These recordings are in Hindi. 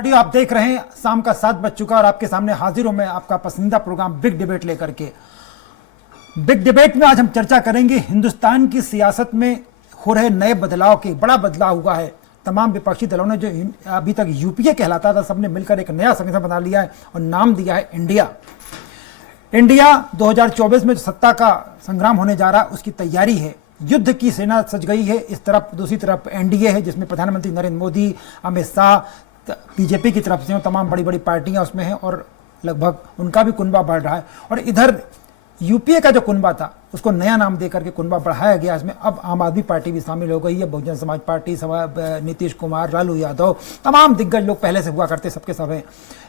ऑडियो आप देख रहे हैं, शाम का 7 बज चुका और आपके सामने हाजिर हूं मैं आपका पसंदीदा प्रोग्राम बिग डिबेट लेकर के। बिग डिबेट में आज हम चर्चा करेंगे हिंदुस्तान की सियासत में हो रहे नए बदलाव के। बड़ा बदलाव हुआ है। तमाम विपक्षी दलों ने जो अभी तक यूपीए कहलाता था, सबने मिलकर एक नया संगठन बना लिया है और नाम दिया है इंडिया। इंडिया 2024 में जो सत्ता का संग्राम होने जा रहा है उसकी तैयारी है। युद्ध की सेना सज गई है। इस तरफ दूसरी तरफ एनडीए है जिसमें प्रधानमंत्री नरेंद्र मोदी, अमित शाह, बीजेपी की तरफ से तमाम बड़ी बड़ी पार्टियां उसमें हैं और लगभग उनका भी कुनबा बढ़ रहा है। और इधर यूपीए का जो कुनबा था उसको नया नाम देकर के कुनबा बढ़ाया गया। इसमें अब आम आदमी पार्टी भी शामिल हो गई है, बहुजन समाज पार्टी, नीतीश कुमार, लालू यादव, तमाम दिग्गज लोग पहले से हुआ करते सबके सब हैं।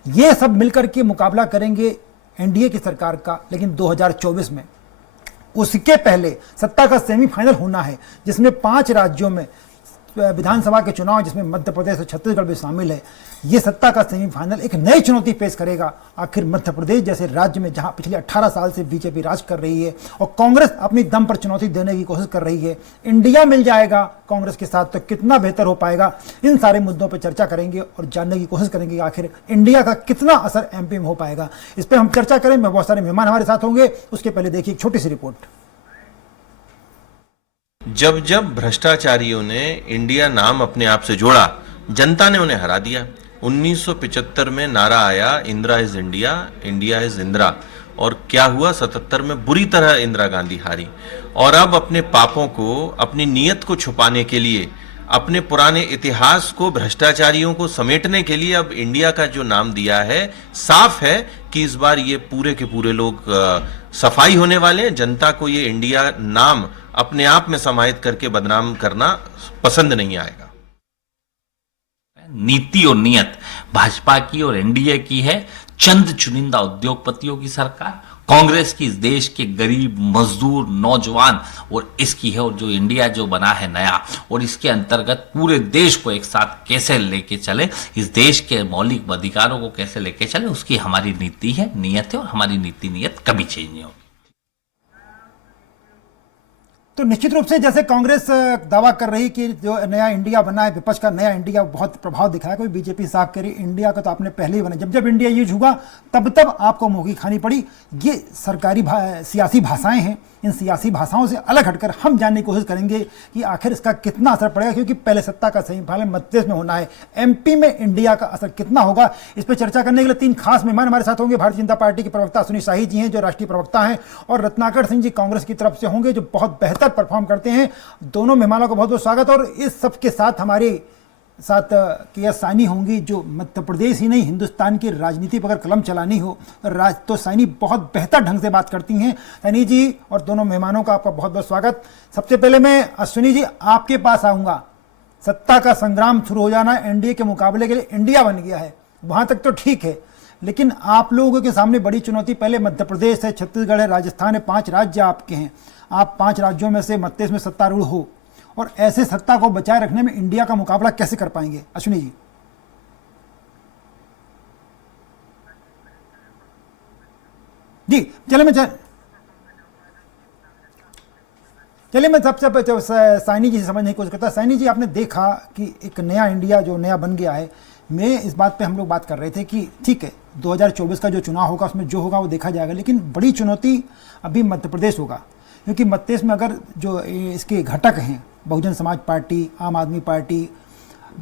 ये सब मिलकर के मुकाबला करेंगे एनडीए की सरकार का। लेकिन 2024 में उसके पहले सत्ता का सेमीफाइनल होना है जिसमें 5 राज्यों में विधानसभा के चुनाव, जिसमें मध्य प्रदेश और छत्तीसगढ़ भी शामिल है। ये सत्ता का सेमीफाइनल एक नई चुनौती पेश करेगा। आखिर मध्य प्रदेश जैसे राज्य में जहां पिछले 18 साल से बीजेपी राज कर रही है और कांग्रेस अपनी दम पर चुनौती देने की कोशिश कर रही है, इंडिया मिल जाएगा कांग्रेस के साथ तो कितना बेहतर हो पाएगा। इन सारे मुद्दों पर चर्चा करेंगे और जानने की कोशिश करेंगे कि आखिर इंडिया का कितना असर एमपी में हो पाएगा। इस पर हम चर्चा करें। मैं बहुत सारे मेहमान हमारे साथ होंगे। उसके पहले देखिए एक छोटी सी रिपोर्ट। जब जब भ्रष्टाचारियों ने इंडिया नाम अपने आप से जोड़ा, जनता ने उन्हें हरा दिया। 1975 में नारा आया Indira is India, India is Indira, और क्या हुआ? 77 में बुरी तरह इंदिरा गांधी हारी। और अब अपने पापों को, अपनी नीयत को छुपाने के लिए, अपने पुराने इतिहास को, भ्रष्टाचारियों को समेटने के लिए अब इंडिया का जो नाम दिया है, साफ है कि इस बार ये पूरे के पूरे लोग सफाई होने वाले हैं। जनता को ये इंडिया नाम अपने आप में समाहित करके बदनाम करना पसंद नहीं आएगा। नीति और नियत भाजपा की और एनडीए की है। चंद चुनिंदा उद्योगपतियों की सरकार, कांग्रेस की इस देश के गरीब, मजदूर, नौजवान और इसकी है। और जो इंडिया जो बना है नया, और इसके अंतर्गत पूरे देश को एक साथ कैसे लेके चले, इस देश के मौलिक अधिकारों को कैसे लेके चले, उसकी हमारी नीति है, नियत है। और हमारी नीति नियत कभी चेंज नहीं होगी। तो निश्चित रूप से जैसे कांग्रेस दावा कर रही कि जो नया इंडिया बना है, विपक्ष का नया इंडिया बहुत प्रभाव दिखाया। कोई बीजेपी साफ कह रही इंडिया का तो आपने पहले ही बना, जब जब इंडिया यूज हुआ तब तब आपको मुँह खानी पड़ी। ये सरकारी सियासी भाषाएं हैं। इन सियासी भाषाओं से अलग हटकर हम जानने की कोशिश करेंगे कि आखिर इसका कितना असर पड़ेगा, क्योंकि पहले सत्ता का सेमीफाइनल मध्य प्रदेश में होना है। एमपी में इंडिया का असर कितना होगा, इस पर चर्चा करने के लिए 3 खास मेहमान हमारे साथ होंगे। भारतीय जनता पार्टी के प्रवक्ता सुनील शाही जी हैं जो राष्ट्रीय प्रवक्ता हैं, और रत्नाकर सिंह जी कांग्रेस की तरफ से होंगे जो बहुत बेहतर परफॉर्म करते हैं। दोनों मेहमानों का बहुत बहुत स्वागत। और इस सबके साथ हमारे साथ के साइनी होंगी जो मध्य प्रदेश ही नहीं हिंदुस्तान की राजनीति पर अगर कलम चलानी हो तो साइनी बहुत बेहतर ढंग से बात करती हैं। साइनी जी और दोनों मेहमानों का आपका बहुत बहुत स्वागत। सबसे पहले मैं अश्विनी जी आपके पास आऊँगा। सत्ता का संग्राम शुरू हो जाना, एनडीए के मुकाबले के लिए इंडिया बन गया है, वहाँ तक तो ठीक है। लेकिन आप लोगों के सामने बड़ी चुनौती पहले मध्य प्रदेश है, छत्तीसगढ़ है, राजस्थान है, 5 राज्य आपके हैं। आप 5 राज्यों में से मध्य प्रदेश में सत्तारूढ़ हो, और ऐसे सत्ता को बचाए रखने में इंडिया का मुकाबला कैसे कर पाएंगे? अश्विनी जी। जी चलिए मैं सबसे साइनी जी से समझने की कोशिश करता। साइनी जी, आपने देखा कि एक नया इंडिया जो नया बन गया है, मैं इस बात पे हम लोग बात कर रहे थे कि ठीक है 2024 का जो चुनाव होगा उसमें जो होगा वो देखा जाएगा, लेकिन बड़ी चुनौती अभी मध्य प्रदेश होगा। क्योंकि मध्य प्रदेश में अगर जो इसके घटक हैं, बहुजन समाज पार्टी, आम आदमी पार्टी,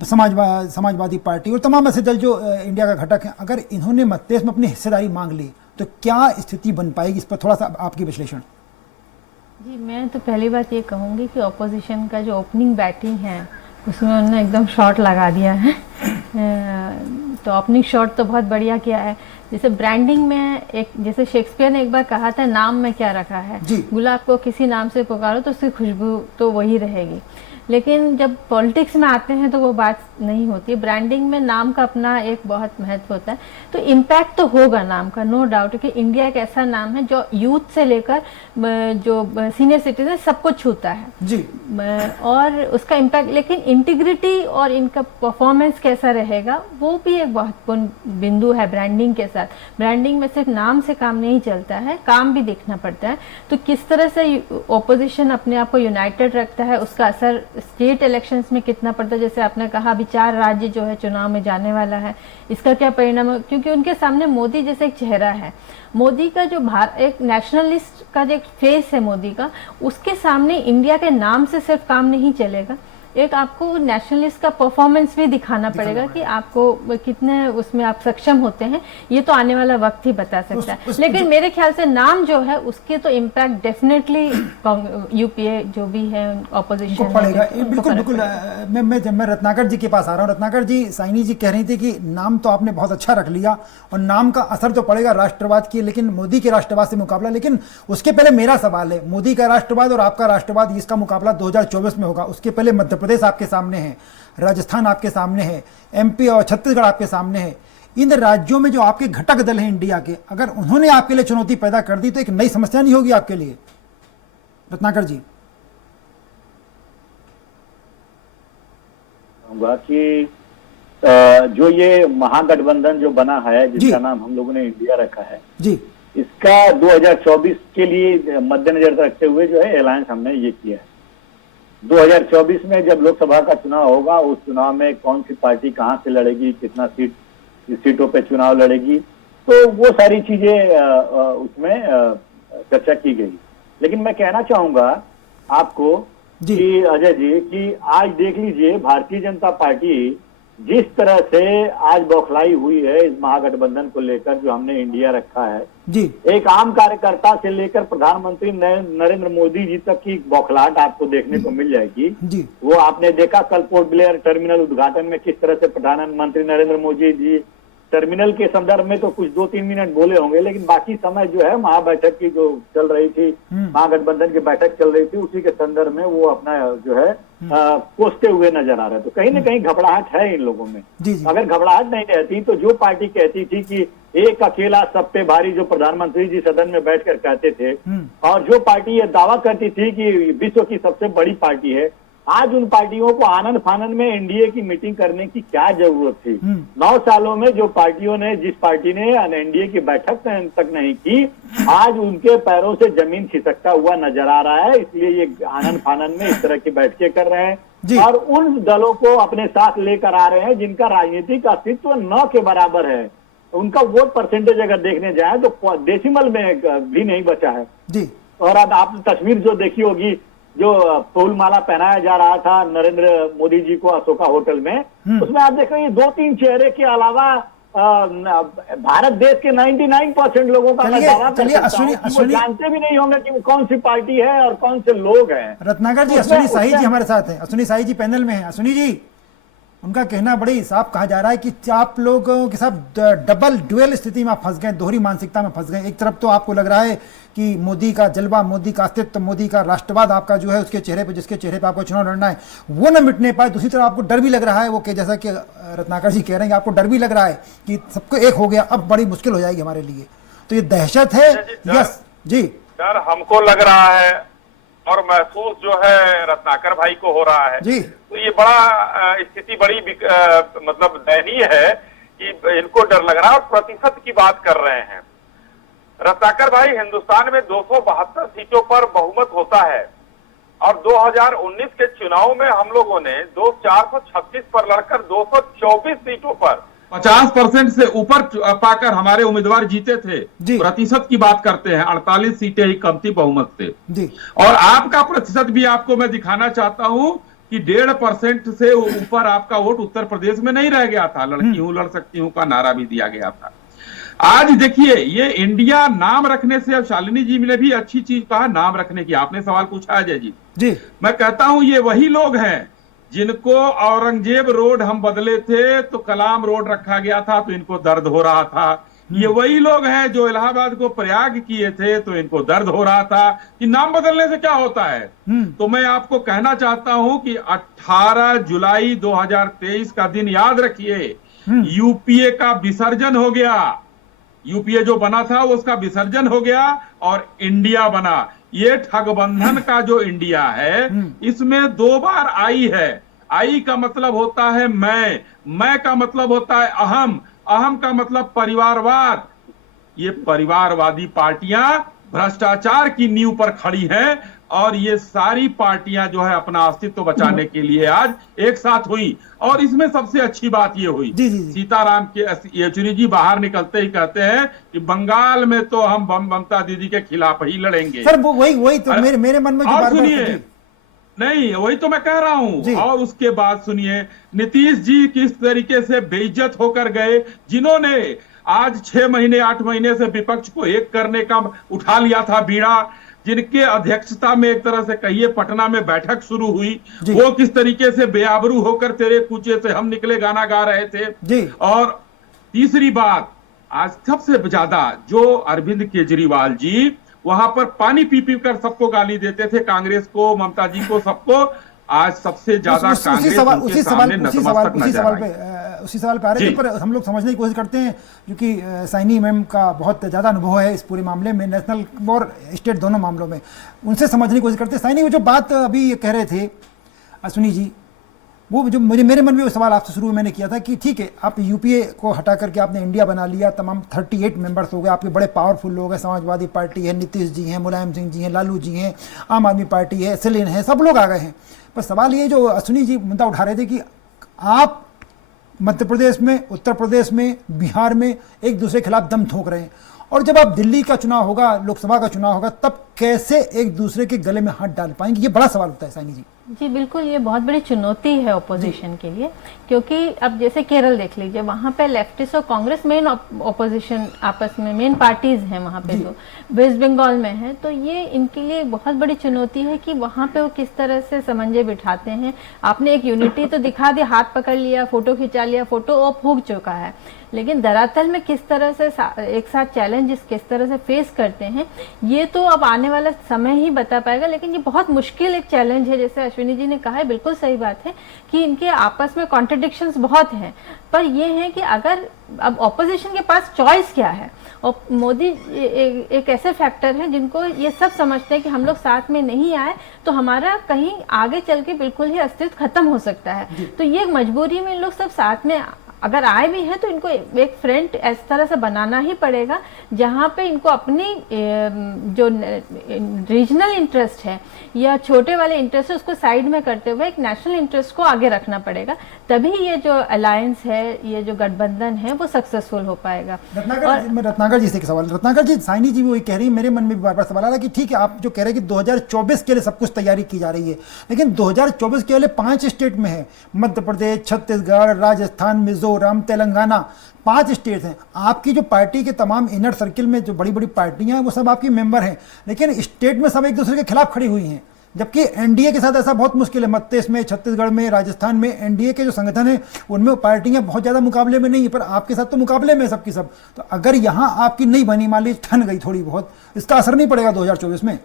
समाजवादी पार्टी और तमाम ऐसे दल जो इंडिया का घटक हैं, अगर इन्होंने मध्य प्रदेश में अपनी हिस्सेदारी मांग ली तो क्या स्थिति बन पाएगी? इस पर थोड़ा सा आपकी विश्लेषण। जी, मैं तो पहली बात ये कहूँगी कि ऑपोजिशन का जो ओपनिंग बैटिंग है उसमें उन्होंने एकदम शॉट लगा दिया है। तो ओपनिंग शॉट तो बहुत बढ़िया किया है। जैसे ब्रांडिंग में जैसे शेक्सपियर ने एक बार कहा था, नाम में क्या रखा है। गुलाब को किसी नाम से पुकारो तो उसकी खुशबू तो वही रहेगी। लेकिन जब पॉलिटिक्स में आते हैं तो वो बात नहीं होती। ब्रांडिंग में नाम का अपना एक बहुत महत्व होता है। तो इम्पैक्ट तो होगा नाम का, नो डाउट, कि इंडिया एक ऐसा नाम है जो यूथ से लेकर जो सीनियर सिटीजन सबको छूता है जी। और उसका इम्पैक्ट, लेकिन इंटीग्रिटी और इनका परफॉर्मेंस कैसा रहेगा वो भी एक महत्वपूर्ण बिंदु है ब्रांडिंग के साथ। ब्रांडिंग में सिर्फ नाम से काम नहीं चलता है, काम भी देखना पड़ता है। तो किस तरह से ओपोजिशन अपने आप को यूनाइटेड रखता है, उसका असर स्टेट इलेक्शंस में कितना पड़ता है। जैसे आपने कहा अभी 4 राज्य जो है चुनाव में जाने वाला है, इसका क्या परिणाम है, क्योंकि उनके सामने मोदी जैसे एक चेहरा है। मोदी का जो एक नेशनलिस्ट का जो एक फेस है मोदी का, उसके सामने इंडिया के नाम से सिर्फ काम नहीं चलेगा, एक आपको नेशनलिस्ट का परफॉर्मेंस भी दिखाना पड़ेगा कि आपको कितने उसमें आप सक्षम होते हैं। ये तो आने वाला वक्त ही बता सकता है। लेकिन मेरे ख्याल से नाम जो है उसके तो इम्पैक्ट डेफिनेटली यूपीए जो भी है ऑपोजिशन पड़ेगा। बिल्कुल बिल्कुल। मैं रत्नाकर जी के पास आ रहा हूँ। रत्नाकर जी, साइनी जी कह रही थी कि नाम तो आपने बहुत अच्छा रख लिया और नाम का असर तो पड़ेगा राष्ट्रवाद की, लेकिन मोदी के राष्ट्रवाद से मुकाबला। लेकिन उसके पहले मेरा सवाल है, मोदी का राष्ट्रवाद और आपका राष्ट्रवाद, इसका मुकाबला 2024 में होगा। उसके पहले मध्य प्रदेश आपके सामने है, राजस्थान आपके सामने है, एमपी और छत्तीसगढ़ आपके सामने है। इन राज्यों में जो आपके घटक दल हैं इंडिया के, अगर उन्होंने आपके लिए चुनौती पैदा कर दी तो एक नई समस्या नहीं होगी आपके लिए? रत्नाकर जी। कि जो ये महागठबंधन जो बना है, जिसका नाम हम लोगों ने इंडिया रखा है जी, इसका 2024 के लिए मद्देनजर रखते हुए जो है अलायंस हमने ये किया है। 2024 में जब लोकसभा का चुनाव होगा, उस चुनाव में कौन सी पार्टी कहां से लड़ेगी, कितना सीटों पे चुनाव लड़ेगी, तो वो सारी चीजें उसमें चर्चा की गई। लेकिन मैं कहना चाहूंगा आपको कि अजय जी कि आज देख लीजिए भारतीय जनता पार्टी जिस तरह से आज बौखलाई हुई है इस महागठबंधन को लेकर जो हमने इंडिया रखा है जी, एक आम कार्यकर्ता से लेकर प्रधानमंत्री नरेंद्र मोदी जी तक की बौखलाहट आपको देखने को मिल जाएगी जी। वो आपने देखा कल पोर्ट ब्लेयर टर्मिनल उद्घाटन में किस तरह से प्रधानमंत्री नरेंद्र मोदी जी टर्मिनल के संदर्भ में तो कुछ 2-3 मिनट बोले होंगे, लेकिन बाकी समय जो है महाबैठक की जो चल रही थी, महागठबंधन की बैठक चल रही थी, उसी के संदर्भ में वो अपना जो है कोसते हुए नजर आ रहे। तो कहीं ना कहीं घबराहट है इन लोगों में। अगर घबराहट नहीं रहती तो जो पार्टी कहती थी कि एक अकेला सब पे भारी, जो प्रधानमंत्री जी सदन में बैठकर कहते थे, और जो पार्टी ये दावा करती थी कि विश्व की सबसे बड़ी पार्टी है, आज उन पार्टियों को आनन फानन में एनडीए की मीटिंग करने की क्या जरूरत थी? 9 सालों में जो पार्टियों ने, जिस पार्टी ने एनडीए की बैठक तक नहीं की, आज उनके पैरों से जमीन खिसकता हुआ नजर आ रहा है। इसलिए ये आनन फानन में इस तरह की बैठकें कर रहे हैं और उन दलों को अपने साथ लेकर आ रहे हैं जिनका राजनीतिक अस्तित्व 9 के बराबर है। उनका वोट परसेंटेज अगर देखने जाए तो डेसिमल में भी नहीं बचा है जी। और अब आपने तस्वीर जो देखी होगी, जो फूलमाला पहनाया जा रहा था नरेंद्र मोदी जी को अशोका होटल में, उसमें आप देख रहे हैं 2-3 चेहरे के अलावा भारत देश के 99% लोगों का मैं दावा कर सकता हूं कि वो जानते भी नहीं होंगे कि कौन सी पार्टी है और कौन से लोग हैं। रत्नाकर जी, अश्विनी साही जी हमारे साथ हैं। अश्विनी साही जी पैनल में हैं। अश्विनी जी, उनका कहना बड़ी साफ कहा जा रहा है कि आप लोगों के साथ डबल ड्यूअल स्थिति में फंस गए, दोहरी मानसिकता में फंस गए। एक तरफ तो आपको लग रहा है कि मोदी का जलवा, मोदी का अस्तित्व, मोदी का राष्ट्रवाद आपका जो है उसके चेहरे पे, जिसके चेहरे पे आपको चुनाव लड़ना है, वो न मिटने पाए। दूसरी तरफ आपको डर भी लग रहा है, वो जैसा कि रत्नाकर जी कह रहे हैं, आपको डर भी लग रहा है कि सबको एक हो गया, अब बड़ी मुश्किल हो जाएगी हमारे लिए। तो ये दहशत है। यस जी, डर हमको लग रहा है और महसूस जो है रत्नाकर भाई को हो रहा है जी। तो ये बड़ा स्थिति बड़ी मतलब दयनीय है कि इनको डर लग रहा है और प्रतिशत की बात कर रहे हैं। रत्नाकर भाई, हिंदुस्तान में 272 सीटों पर बहुमत होता है और 2019 के चुनाव में हम लोगों ने 436 पर लड़कर 224 सीटों पर 50% से ऊपर पाकर हमारे उम्मीदवार जीते थे। प्रतिशत की बात करते हैं, 48 सीटें ही कम थी बहुमत से जी। और आपका प्रतिशत भी आपको मैं दिखाना चाहता हूं कि 1.5% से ऊपर आपका वोट उत्तर प्रदेश में नहीं रह गया था। लड़की हूं, लड़ सकती हूं का नारा भी दिया गया था। आज देखिए, ये इंडिया नाम रखने से, अब शालिनी जी ने भी अच्छी चीज कहा नाम रखने की, आपने सवाल पूछा अजय जी। मैं कहता हूं ये वही लोग हैं जिनको औरंगजेब रोड हम बदले थे तो कलाम रोड रखा गया था तो इनको दर्द हो रहा था। ये वही लोग हैं जो इलाहाबाद को प्रयाग किए थे तो इनको दर्द हो रहा था कि नाम बदलने से क्या होता है। तो मैं आपको कहना चाहता हूं कि 18 जुलाई 2023 का दिन याद रखिए, यूपीए का विसर्जन हो गया। यूपीए जो बना था वो उसका विसर्जन हो गया और इंडिया बना। ये ठगबंधन का जो इंडिया है, इसमें 2 बार आई है। आई का मतलब होता है मैं का मतलब होता है अहम, अहम का मतलब परिवारवाद। ये परिवारवादी पार्टियां भ्रष्टाचार की नींव पर खड़ी हैं। और ये सारी पार्टियां जो है अपना अस्तित्व बचाने के लिए आज एक साथ हुई। और इसमें सबसे अच्छी बात ये हुई, सीताराम के येचुरी जी बाहर निकलते ही कहते हैं कि बंगाल में तो हम ममता दीदी के खिलाफ ही लड़ेंगे। सर वही तो मेरे मन में जो बार सुनिए, नहीं वही तो मैं कह रहा हूं। और उसके बाद सुनिए, नीतीश जी किस तरीके से बेइज्जत होकर गए, जिन्होंने आज 6 महीने 8 महीने से विपक्ष को एक करने का उठा लिया था बीड़ा, जिनके अध्यक्षता में एक तरह से कहिए पटना में बैठक शुरू हुई, वो किस तरीके से बेआबरू होकर तेरे कूचे से हम निकले गाना गा रहे थे। और तीसरी बात, आज सबसे ज्यादा जो अरविंद केजरीवाल जी वहां पर पानी पी पी कर सबको गाली देते थे, कांग्रेस को, ममता जी को, सबको, आज सबसे ज्यादा उसी सवाल पे आ रहे थे। पर हम लोग समझने की कोशिश करते हैं, क्योंकि साइनी मैम का बहुत ज्यादा अनुभव है इस पूरे मामले में, नेशनल और स्टेट दोनों मामलों में, उनसे समझने की कोशिश करते हैं। साइनी, वो जो बात अभी कह रहे थे अश्विनी जी, वो जो मेरे मन में वो सवाल आपसे शुरू में मैंने किया था कि ठीक है, आप यूपीए को हटा करके आपने इंडिया बना लिया, तमाम 38 मेंबर्स हो गए, आपके बड़े पावरफुल लोग हैं, समाजवादी पार्टी है, नीतीश जी हैं, मुलायम सिंह जी हैं, लालू जी हैं, आम आदमी पार्टी है, SLN है, सब लोग आ गए हैं। पर सवाल ये जो अश्विनी जी मुद्दा उठा रहे थे कि आप मध्य प्रदेश में, उत्तर प्रदेश में, बिहार में एक दूसरे के खिलाफ दम ठोक रहे हैं, और जब आप दिल्ली का चुनाव होगा, लोकसभा का चुनाव होगा, तब कैसे एक दूसरे के गले में हाथ डाल पाएंगे? ये बड़ा सवाल होता है साइनी जी। जी बिल्कुल, ये बहुत बड़ी चुनौती है ओपोजिशन के लिए, क्योंकि अब जैसे केरल देख लीजिए, वहाँ पे लेफ्टिस्ट और कांग्रेस मेन ओपोजिशन आपस में मेन पार्टीज हैं वहाँ पे, तो वेस्ट बंगाल में है, तो ये इनके लिए बहुत बड़ी चुनौती है कि वहाँ पे वो किस तरह से समन्वय बिठाते हैं। आपने एक यूनिटी तो दिखा दी, हाथ पकड़ लिया, फोटो खिंचा लिया, फोटो ऑफ हो चुका है, लेकिन दरअसल में किस तरह से एक साथ चैलेंजेस किस तरह से फेस करते हैं, ये तो अब आने वाला समय ही बता पाएगा। लेकिन ये बहुत मुश्किल एक चैलेंज है, जैसे अश्विनी जी ने कहा है, बिल्कुल सही बात है कि इनके आपस में कॉन्ट्रडिक्शंस बहुत हैं, पर ये है कि अगर अब ऑपोजिशन के पास चॉइस क्या है, और मोदी एक ऐसे फैक्टर है जिनको ये सब समझते हैं कि हम लोग साथ में नहीं आए तो हमारा कहीं आगे चल के बिल्कुल ही अस्तित्व खत्म हो सकता है। तो ये मजबूरी में इन लोग सब साथ में अगर आए भी हैं, तो इनको एक फ्रंट इस तरह से बनाना ही पड़ेगा जहाँ पे इनको अपनी जो रीजनल इंटरेस्ट है या छोटे वाले इंटरेस्ट है उसको साइड में करते हुए एक नेशनल इंटरेस्ट को आगे रखना पड़ेगा, तभी ये जो अलायंस है, ये जो गठबंधन है, वो सक्सेसफुल हो पाएगा। रत्नाकर जी से एक सवाल, रत्नाकर जी, साइनी जी भी वही कह रही है, मेरे मन में भी बार बार सवाल आ रहा है कि ठीक है, आप जो कह रहे हैं कि 2024 के लिए सब कुछ तैयारी की जा रही है, लेकिन 2024 के लिए 5 स्टेट में है, मध्य प्रदेश, छत्तीसगढ़, राजस्थान, मिजोरम, तेलंगाना, 5 स्टेट हैं। आपकी जो पार्टी के तमाम इनर सर्किल में जो बड़ी बड़ी पार्टियां हैं वो सब आपकी मेंबर हैं, लेकिन स्टेट में सब एक दूसरे के खिलाफ खड़ी हुई हैं, जबकि एनडीए के साथ ऐसा बहुत मुश्किल है। मध्य प्रदेश में, छत्तीसगढ़ में, राजस्थान में एनडीए के जो संगठन है उनमें पार्टियां बहुत ज्यादा मुकाबले में नहीं है, पर आपके साथ तो मुकाबले में सबकी सब। तो अगर यहां आपकी नहीं बनी, मान लीजिए ठन गई थोड़ी बहुत, इसका असर नहीं पड़ेगा 2024 में?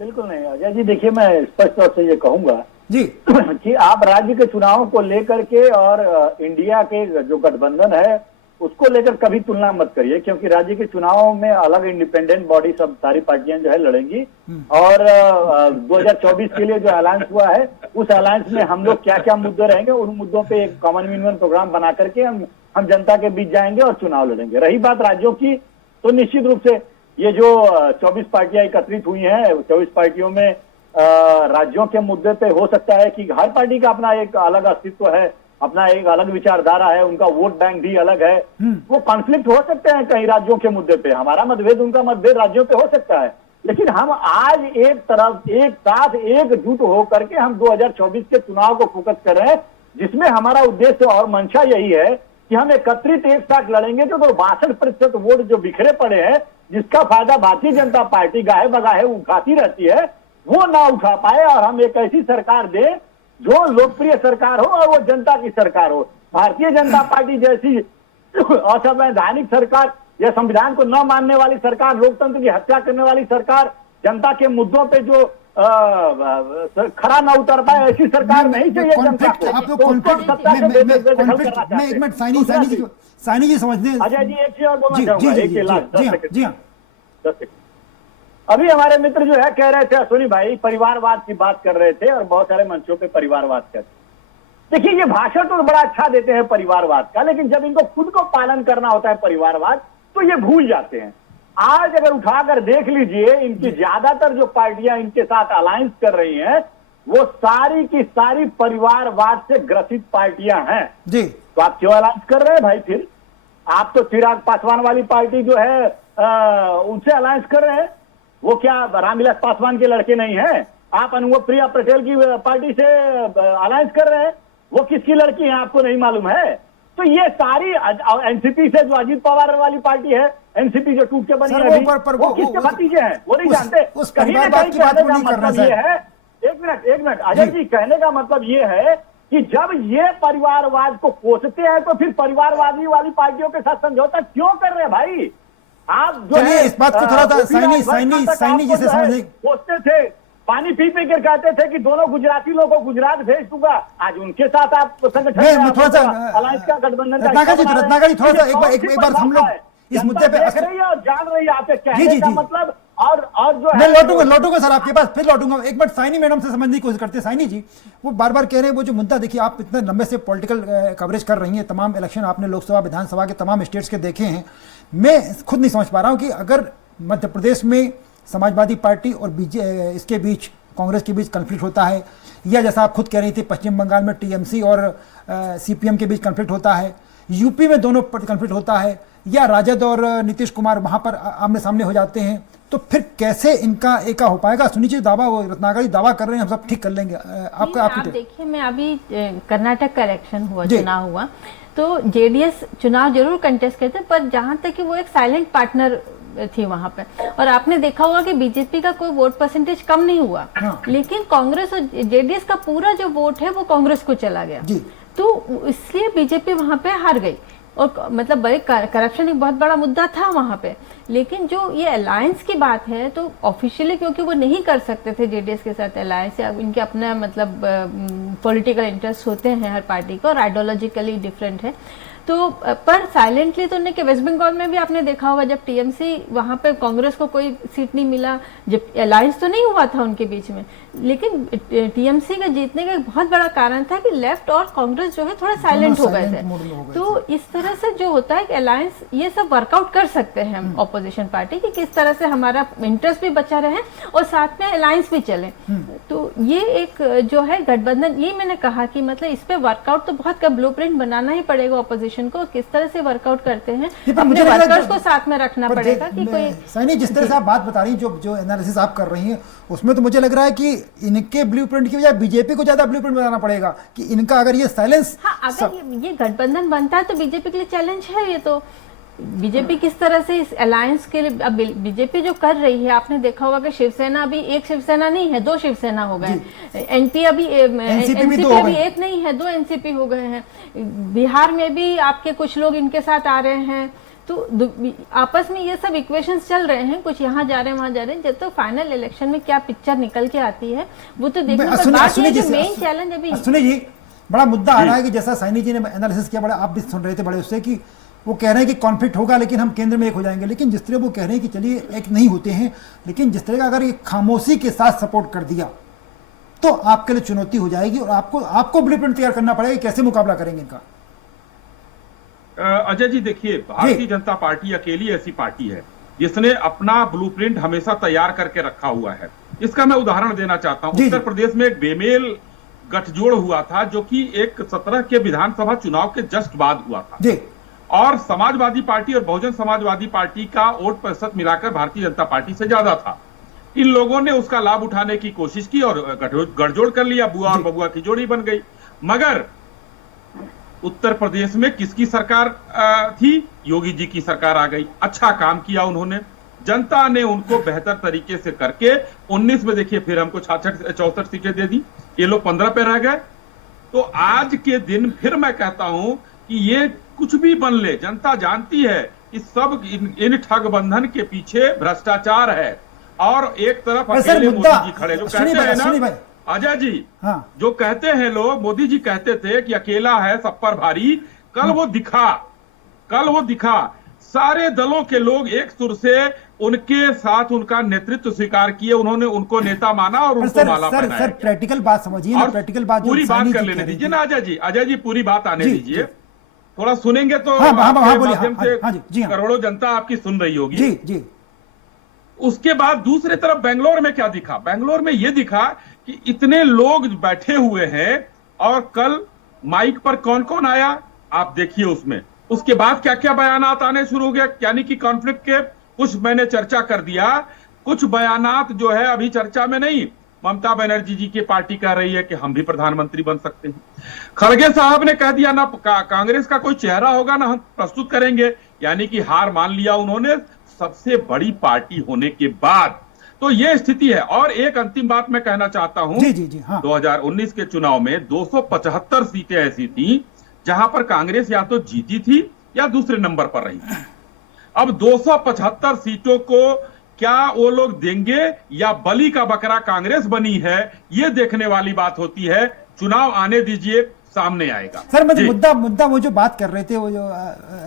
बिल्कुल नहीं अजय जी, देखिए मैं स्पष्ट तौर से ये कहूंगा जी कि आप राज्य के चुनावों को लेकर के और इंडिया के जो गठबंधन है उसको लेकर कभी तुलना मत करिए, क्योंकि राज्य के चुनावों में अलग इंडिपेंडेंट बॉडी सब सारी पार्टियां जो है लड़ेंगी, और 2024 के लिए जो अलायंस हुआ है उस अलायंस में हम लोग क्या क्या मुद्दे रहेंगे, उन मुद्दों पे एक कॉमन मिनिमम प्रोग्राम बना करके हम जनता के बीच जाएंगे और चुनाव लड़ेंगे। रही बात राज्यों की, तो निश्चित रूप से ये जो 24 पार्टियां एकत्रित हुई हैं, 24 पार्टियों में राज्यों के मुद्दे पे हो सकता है कि हर पार्टी का अपना एक अलग अस्तित्व है, अपना एक अलग विचारधारा है, उनका वोट बैंक भी अलग है, वो कॉन्फ्लिक्ट हो सकते हैं कई राज्यों के मुद्दे पे, हमारा मतभेद उनका मतभेद राज्यों पे हो सकता है, लेकिन हम आज एक तरफ एक साथ एकजुट होकर के हम 2024 के चुनाव को फोकस कर रहे हैं, जिसमें हमारा उद्देश्य और मंशा यही है कि हम एकत्रित एक साथ लड़ेंगे। जो 62% वोट जो बिखरे पड़े हैं, जिसका फायदा भारतीय जनता पार्टी गाहे बगाहे उठाती रहती है, वो ना उठा पाए, और हम एक ऐसी सरकार दें जो लोकप्रिय सरकार हो और वो जनता की सरकार हो। भारतीय जनता पार्टी जैसी असंवैधानिक सरकार या संविधान को न मानने वाली सरकार, लोकतंत्र की हत्या करने वाली सरकार, जनता के मुद्दों पे जो खरा न उतर पाए, ऐसी सरकार नहीं चाहिए जनता को। साइनी जी समझते, अजय जी एक चीज और बोलना चाहूंगा, जी हाँ, 10 सेकंड। अभी हमारे मित्र जो है कह रहे थे, अश्विनी भाई परिवारवाद की बात कर रहे थे और बहुत सारे मंचों पे परिवारवाद कर, देखिए ये भाषण तो बड़ा अच्छा देते हैं परिवारवाद का, लेकिन जब इनको खुद को पालन करना होता है परिवारवाद, तो ये भूल जाते हैं। आज अगर उठाकर देख लीजिए, इनकी ज्यादातर जो पार्टियां इनके साथ अलायंस कर रही हैं, वो सारी की सारी परिवारवाद से ग्रसित पार्टियां हैं जी। तो आप क्यों अलायंस कर रहे हैं भाई? फिर आप तो चिराग पासवान वाली पार्टी जो है उनसे अलायंस कर रहे हैं। वो क्या रामविलास पासवान के लड़के नहीं हैं? आप अनुप्रिया पटेल की पार्टी से अलायंस कर रहे हैं, वो किसकी लड़की है आपको नहीं मालूम है? तो ये सारी एनसीपी से जो अजीत पवार वाली पार्टी है, एनसीपी जो टूट के बनी है अभी, वो किसके भतीजे हैं वो नहीं जानते। कहीं ना कहीं कहने का मतलब ये है, एक मिनट अजय जी, कहने का मतलब ये है कि जब ये परिवारवाद को कोसते हैं तो फिर परिवारवादी वाली पार्टियों के साथ समझौता क्यों कर रहे हैं भाई? आप जो है इस बात को थोड़ा सा साइनी जी से समझने कोसते थे, पानी पी पी कर कहते थे कि दोनों गुजराती लोगों को गुजरात भेज दूंगा। आज उनके साथ आप संगठन थोड़ा सा अलायंस का गठबंधन रत्नाकर जी थोड़ा सा एक बार हम लोग इस मुद्दे पे देख रही है और जान रही है आपके कहने का मतलब। और जो मैं लौटूंगा सर आपके पास, फिर लौटूंगा। एक बार साइनी मैडम से समझने की कोशिश करते हैं। साइनी जी, वो बार बार कह रहे हैं वो जो मुद्दा, देखिए आप इतने लंबे से पॉलिटिकल कवरेज कर रही हैं, तमाम इलेक्शन आपने लोकसभा विधानसभा के तमाम स्टेट्स के देखे हैं। मैं खुद नहीं समझ पा रहा हूं कि अगर मध्य प्रदेश में समाजवादी पार्टी और इसके बीच कांग्रेस के बीच कन्फ्लिक्ट होता है, या जैसा आप खुद कह रही थी पश्चिम बंगाल में टीएमसी और सीपीएम के बीच कन्फ्लिक्ट होता है, यूपी में दोनों कन्फ्लिक्ट होता है, या राजद और नीतीश कुमार वहां पर आमने सामने हो जाते हैं, तो फिर कैसे इनका एका हो पाएगा? सुनिश्चित दावा, वो रत्नाकर जी दावा कर रहे हैं हम सब ठीक कर लेंगे। आप देखिए, मैं अभी कर्नाटक का इलेक्शन हुआ, चुनाव हुआ, तो जेडीएस चुनाव जरूर कंटेस्ट करते, पर जहां तक कि वो एक साइलेंट पार्टनर थी वहां पे, और आपने देखा होगा कि बीजेपी का कोई वोट परसेंटेज कम नहीं हुआ, लेकिन कांग्रेस और जेडीएस का पूरा जो वोट है वो कांग्रेस को चला गया, तो इसलिए बीजेपी वहां पे हार गई। और मतलब बड़े करप्शन एक बहुत बड़ा मुद्दा था वहां पे। लेकिन जो ये अलायंस की बात है, तो ऑफिशियली क्योंकि वो नहीं कर सकते थे जेडीएस के साथ अलायंस, या इनके अपने मतलब पॉलिटिकल इंटरेस्ट होते हैं हर पार्टी को, और आइडियोलॉजिकली डिफरेंट है, तो पर साइलेंटली तो उन्हें, कि वेस्ट बंगाल में भी आपने देखा होगा जब टीएमसी वहां पे कांग्रेस को कोई सीट नहीं मिला, जब अलायंस तो नहीं हुआ था उनके बीच में, लेकिन टीएमसी का जीतने का एक बहुत बड़ा कारण था कि लेफ्ट और कांग्रेस जो है थोड़ा साइलेंट हो गए थे। तो इस तरह से जो होता है कि अलायंस ये सब वर्कआउट कर सकते हैं ऑपोजिशन पार्टी की, किस तरह से हमारा इंटरेस्ट भी बचा रहे और साथ में अलायंस भी चले। तो ये एक जो है गठबंधन, ये मैंने कहा कि मतलब इस पे वर्कआउट तो बहुत का ब्लूप्रिंट बनाना ही पड़ेगा ऑपोजिशन को, किस तरह से वर्कआउट करते हैं, अपने वर्कर्स को साथ में रखना पड़ेगा कि कोई। सैनी, जिस तरह से आप बात बता रही हैं, जो एनालिसिस आप कर रही हैं, उसमें तो मुझे लग रहा है कि इनके ब्लूप्रिंट की बजाय बीजेपी को ज्यादा ब्लूप्रिंट बनाना पड़ेगा कि इनका अगर ये साइलेंस, अगर ये गठबंधन बनता है तो बीजेपी के लिए चैलेंज है। ये तो बीजेपी किस तरह से इस अलायंस के लिए, अब बीजेपी जो कर रही है, आपने देखा होगा कि शिवसेना अभी एक शिवसेना नहीं है, 2 शिवसेना हो गए, एनपी अभी एनसीपी अभी एक नहीं है, 2 एनसीपी हो गए हैं, बिहार में भी आपके कुछ लोग इनके साथ आ रहे हैं, तो आपस में ये सब इक्वेशंस चल रहे हैं, कुछ यहाँ जा रहे हैं वहां जा रहे हैं। जब तो फाइनल इलेक्शन में क्या पिक्चर निकल के आती है वो तो देखने पर बात है। जो मेन चैलेंज अभी सुनिए जी, बड़ा मुद्दा आ रहा है कि जैसा सैनी जी ने एनालिसिस किया, बड़ा आप भी सुन रहे थे बड़े उससे, कि वो कह रहे हैं कि कॉन्फ्लिक्ट होगा लेकिन हम केंद्र में एक हो जाएंगे, लेकिन जिस तरह वो कह रहे हैं कि चलिए एक नहीं होते हैं, लेकिन जिस तरह का अगर ये खामोशी के साथ सपोर्ट कर दिया तो आपके लिए चुनौती हो जाएगी और आपको ब्लूप्रिंट तैयार करना पड़ेगा, कैसे मुकाबला करेंगे इनका। अजय जी देखिए, भारतीय जनता पार्टी अकेली ऐसी पार्टी है जिसने अपना ब्लूप्रिंट हमेशा तैयार करके रखा हुआ है। इसका मैं उदाहरण देना चाहता हूं। उत्तर प्रदेश में एक बेमेल गठजोड़ हुआ था जो कि 2017 के विधानसभा चुनाव के जस्ट बाद हुआ था जी। और समाजवादी पार्टी और बहुजन समाजवादी पार्टी का वोट प्रतिशत मिलाकर भारतीय जनता पार्टी से ज्यादा था। इन लोगों ने उसका लाभ उठाने की कोशिश की और गठजोड़ कर लिया, बुआ और बबुआ की जोड़ी बन गई। मगर उत्तर प्रदेश में किसकी सरकार थी? योगी जी की सरकार आ गई। अच्छा काम किया उन्होंने, जनता ने उनको बेहतर तरीके से करके 19 में देखिए फिर हमको 64 सीटें दे दी, ये लोग 15 पे रह गए। तो आज के दिन फिर मैं कहता हूं कि ये कुछ भी बन ले, जनता जानती है इस सब इन ठगबंधन के पीछे भ्रष्टाचार है। और एक तरफ अकेले मोदी जी खड़े जो कहते हैं ना अजय जी, हाँ। जो कहते हैं लोग, मोदी जी कहते थे कि अकेला है सब पर भारी, कल वो दिखा सारे दलों के लोग एक सुर से उनके साथ उनका नेतृत्व स्वीकार किए, उन्होंने उनको नेता माना और उनको माला पहनाया। सर प्रैक्टिकल बात समझिए ना, प्रैक्टिकल बात पूरी बात कर लेने दीजिए ना अजय जी पूरी बात आने दीजिए, थोड़ा सुनेंगे तो माध्यम से करोड़ों जनता आपकी सुन रही होगी। जी जी। उसके बाद दूसरे तरफ बेंगलोर में क्या दिखा? बेंगलोर में यह दिखा कि इतने लोग बैठे हुए हैं और कल माइक पर कौन कौन आया आप देखिए उसमें। उसके बाद क्या क्या बयानात आने शुरू हो गया, यानी कि कॉन्फ्लिक्ट के कुछ मैंने चर्चा कर दिया, कुछ बयानात जो है अभी चर्चा में नहीं। ममता बनर्जी जी की पार्टी कह रही है कि हम भी प्रधानमंत्री बन सकते हैं। खड़गे साहब ने कह दिया ना कांग्रेस का कोई चेहरा होगा ना हम प्रस्तुत करेंगे, यानी कि हार मान लिया उन्होंने सबसे बड़ी पार्टी होने के बाद। तो ये स्थिति है। और एक अंतिम बात मैं कहना चाहता हूं, जी, हाँ। 2019 के चुनाव में 275 सीटें ऐसी थी जहां पर कांग्रेस या तो जीती थी या दूसरे नंबर पर रही थी। अब 275 सीटों को क्या वो लोग देंगे या बलि का बकरा कांग्रेस बनी है, ये देखने वाली बात होती है। चुनाव आने दीजिए, सामने आएगा। सर मैं मुद्दा वो जो बात कर रहे थे, वो जो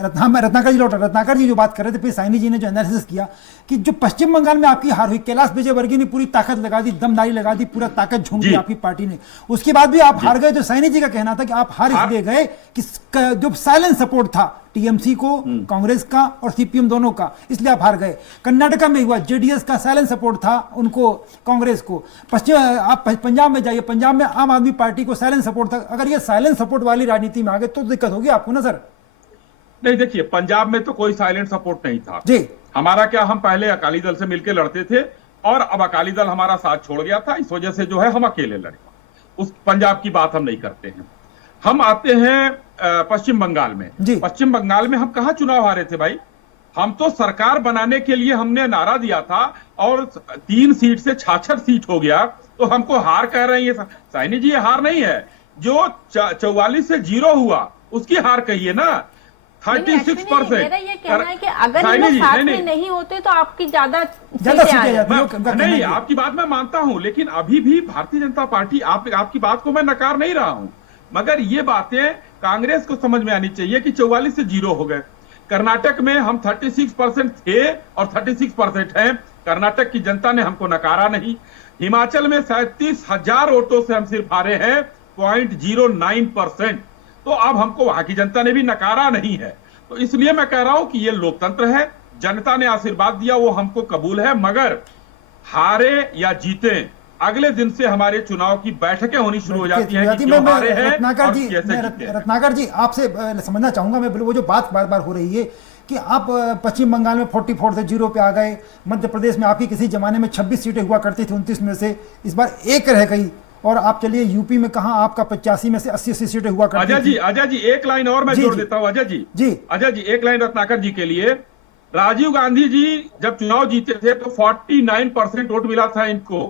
रत्नाकर जी जो बात कर रहे थे, फिर साइनी जी ने जो एनालिसिस किया कि जो पश्चिम बंगाल में आपकी हार हुई, कैलाश विजयवर्गीय ने पूरी ताकत लगा दी, दमदारी लगा दी, पूरा ताकत झोंक दी आपकी पार्टी ने, उसके बाद भी आप हार गए। तो साइनी जी का कहना था कि आप हार इसलिए गए कि जो साइलेंट सपोर्ट था टीएमसी को, कांग्रेस का और सीपीएम दोनों का, इसलिए आप हार गए। कर्नाटका में हुआ, जेडीएस का साइलेंट सपोर्ट था उनको, कांग्रेस को। आप पंजाब में जाइए, पंजाब में आम आदमी पार्टी को साइलेंट सपोर्ट था। अगर ये साइलेंट सपोर्ट वाली राजनीति में आ गए तो दिक्कत होगी आपको ना सर? नहीं, देखिए पंजाब में तो कोई साइलेंट सपोर्ट नहीं था जी। हमारा क्या, हम पहले अकाली दल से मिलकर लड़ते थे और अब अकाली दल हमारा साथ छोड़ गया था, इस वजह से जो है हम अकेले लड़े। उस पंजाब की बात हम नहीं करते हैं। हम आते हैं पश्चिम बंगाल में। पश्चिम बंगाल में हम कहां चुनाव हारे थे भाई? हम तो सरकार बनाने के लिए हमने नारा दिया था और 3 सीट से 66 सीट हो गया, तो हमको हार कह रहे हैं। साइनी जी, ये हार नहीं है, जो 44 से 0 हुआ उसकी हार कहिए ना। 36%। मेरा ये कहना है कि अगर ये लोग साथ में नहीं होते तो आपकी ज्यादा सीटें नहीं, आपकी बात मैं मानता हूं, लेकिन अभी भी भारतीय जनता पार्टी, आपकी बात को मैं नकार नहीं रहा हूं, मगर ये बातें कांग्रेस को समझ में आनी चाहिए कि 44 से 0 हो गए। कर्नाटक में हम 36% थे और 36% हैं। कर्नाटक की जनता ने हमको नकारा नहीं। हिमाचल में 37,000 वोटों से हम सिर्फ हारे हैं 0.09%। तो अब हमको वहां की जनता ने भी नकारा नहीं है। तो इसलिए मैं कह रहा हूं कि ये लोकतंत्र है, जनता ने आशीर्वाद दिया वो हमको कबूल है, मगर हारे या जीते अगले दिन से हमारे चुनाव की बैठकें होनी शुरू हो जाती हैं कि क्यों हारे हैं और कैसे जीते हैं। रत्नाकर जी, आपसे समझना चाहूंगा मैं, वो जो बात बार बार हो रही है कि आप पश्चिम बंगाल में 44 से 0 पे आ गए, मध्य प्रदेश में आपकी किसी जमाने में 26 सीटें हुआ करती थी 29 में से, इस बार 1 रह गई, और आप चलिए यूपी में कहा आपका 85 में से 80 सीटें हुआ करती थी। अजय जी एक लाइन और मैं जोड़ देता हूं। अजय जी एक लाइन रत्नाकर जी के लिए। राजीव गांधी जी जब चुनाव जीते थे तो 49% वोट मिला था इनको,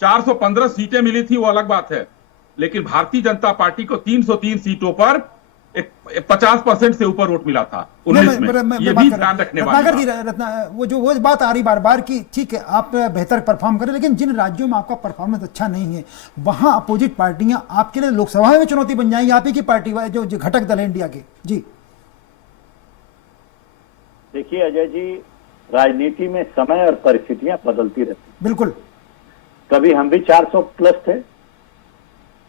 415 सीटें मिली थी, वो अलग बात है। लेकिन भारतीय जनता पार्टी को 303 सीटों पर 50% से ऊपर वोट मिला था 19 में। ये भी ध्यान रखने वाली बात। वो बात आ रही बार बार कि ठीक है आप बेहतर परफॉर्म करें, लेकिन जिन राज्यों में आपका परफॉर्मेंस अच्छा नहीं है वहां अपोजिट पार्टियां आपके लिए लोकसभा में चुनौती बन जाएंगी, आप ही की पार्टी जो घटक दल है इंडिया के। जी देखिए अजय जी, राजनीति में समय और परिस्थितियां बदलती रहती। बिल्कुल। कभी हम भी 400 प्लस थे,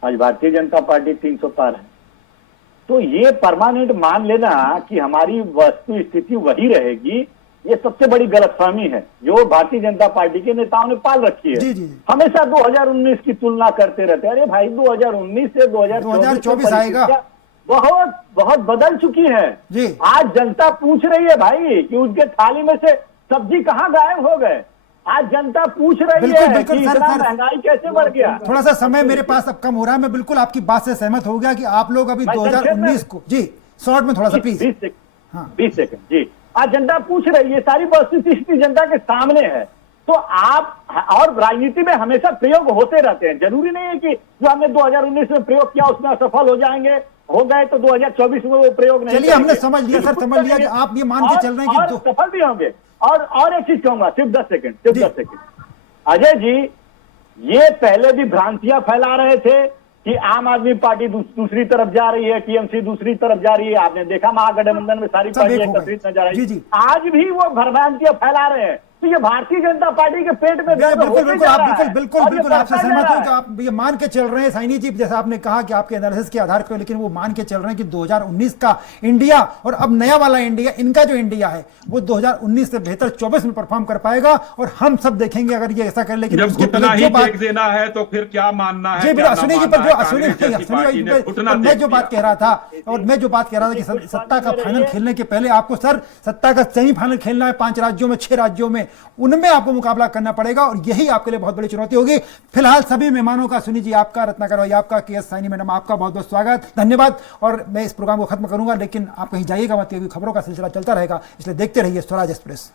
आज भारतीय जनता पार्टी 300 पार है। तो ये परमानेंट मान लेना कि हमारी वस्तु स्थिति वही रहेगी, ये सबसे बड़ी गलतफहमी है जो भारतीय जनता पार्टी के नेताओं ने पाल रखी है। जी। हमेशा 2019 की तुलना करते रहते हैं। अरे भाई 2019 से 2024 आएगा, बहुत बहुत बदल चुकी है। आज जनता पूछ रही है भाई कि उनके थाली में से सब्जी कहां गायब हो गए। आज जनता पूछ रही है कि इतना महंगाई कैसे बढ़ गया। थोड़ा सा समय मेरे पास अब कम हो रहा है, मैं बिल्कुल आपकी बात से सहमत हो गया कि आप लोग अभी 2019 को, जी शॉर्ट में थोड़ा सा प्लीज 20 सेकंड जी। आज जनता पूछ रही है, सारी वस्तुस्थिति जनता के सामने है। तो आप, और राजनीति में हमेशा प्रयोग होते रहते हैं, जरूरी नहीं है कि जो हमने 2019 में प्रयोग किया उसमें असफल हो जाएंगे, हो गए तो 2024 में वो प्रयोग नहीं। चलिए हमने समझ लिया सर, समझ लिया कि आप ये मान के चल रहे हैं कि सफल भी होंगे। और एक चीज कहूंगा, सिर्फ 10 सेकंड। अजय जी, ये पहले भी भ्रांतियां फैला रहे थे कि आम आदमी पार्टी दूसरी तरफ जा रही है, टीएमसी दूसरी तरफ जा रही है। आपने देखा महागठबंधन में सारी पार्टियां एकत्रित नजर आई। आज भी वो भ्रांतियां फैला रहे हैं तो ये भारतीय जनता पार्टी के पेट में दर्द बिल्कुल होते बिल्कुल जा आप रहा है। बिल्कुल बिल्कुल और ये बिल्कुल आपसे बढ़ता जा सहमत रहा हूं कि है। आप ये मान के चल रहे हैं साइनी जी, जैसा आपने कहा कि आपके एनालिसिस के आधार पर, लेकिन वो मान के चल रहे हैं कि 2019 का इंडिया और अब नया वाला इंडिया, इनका जो इंडिया है वो 2019 से बेहतर 24 में परफॉर्म कर पाएगा। और हम सब देखेंगे अगर ये ऐसा कर, लेकिन जब उसके घुटना पहले ही जो बात फेंक देना है तो फिर क्या मानना है, जी क्या अश्विनी ना जी पर मानना जो है, अश्विनी कांग्रेस जैसी पार्टी ने घुटना मैं देख जो बात दिया। कह रहा था, और मैं जो बात कह रहा था कि सत्ता का फाइनल खेलने के पहले आपको सर सत्ता का सेमीफाइनल खेलना है 5 राज्यों में, 6 राज्यों में, उनमें आपको मुकाबला करना पड़ेगा और यही आपके लिए बहुत बड़ी चुनौती होगी। फिलहाल सभी मेहमानों का, सुनी जी आपका, रत्नाकर भाई आपका, के.एस. साइनी मैडम आपका बहुत बहुत स्वागत, धन्यवाद। और मैं इस प्रोग्राम को खत्म करूंगा, लेकिन आप कहीं जाइएगा मत, क्योंकि खबरों का सिलसिला चलता रहेगा, इसलिए देखते रहिए स्वराज एक्सप्रेस।